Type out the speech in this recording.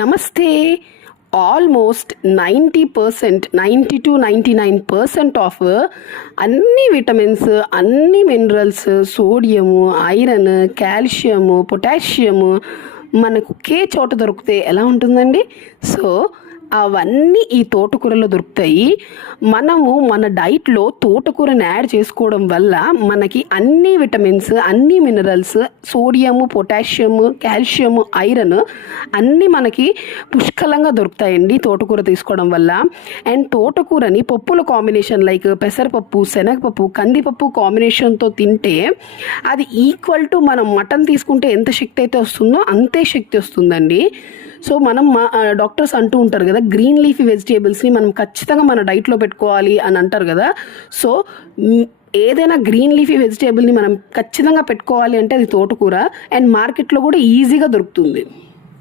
నమస్తే. Almost 90%, 90 to 99% of అన్ని vitamins, అన్ని minerals, sodium, iron, calcium, potassium మనకు చోట దొరికితే ఎలా ఉంటుందండి? సో అవన్నీ ఈ తోటకూరలో దొరుకుతాయి. మనము మన డైట్లో తోటకూరని యాడ్ చేసుకోవడం వల్ల మనకి అన్ని విటమిన్స్, అన్ని minerals, sodium, potassium, calcium, iron అన్నీ మనకి పుష్కలంగా దొరుకుతాయండి తోటకూర తీసుకోవడం వల్ల. అండ్ తోటకూరని పప్పుల కాంబినేషన్ లైక్ పెసరపప్పు, శనగపప్పు, కందిపప్పు కాంబినేషన్తో తింటే అది ఈక్వల్ టు మనం మటన్ తీసుకుంటే ఎంత శక్తి అయితే వస్తుందో అంతే శక్తి వస్తుందండి. సో మనం డాక్టర్స్ అంటూ ఉంటారు కదా, గ్రీన్ లీఫీ వెజిటేబుల్స్ని మనం ఖచ్చితంగా మన డైట్లో పెట్టుకోవాలి అని అంటారు కదా. సో ఏదైనా గ్రీన్ లీఫీ వెజిటేబుల్ని మనం ఖచ్చితంగా పెట్టుకోవాలి అంటే అది తోటకూర. అండ్ మార్కెట్లో కూడా ఈజీగా దొరుకుతుంది.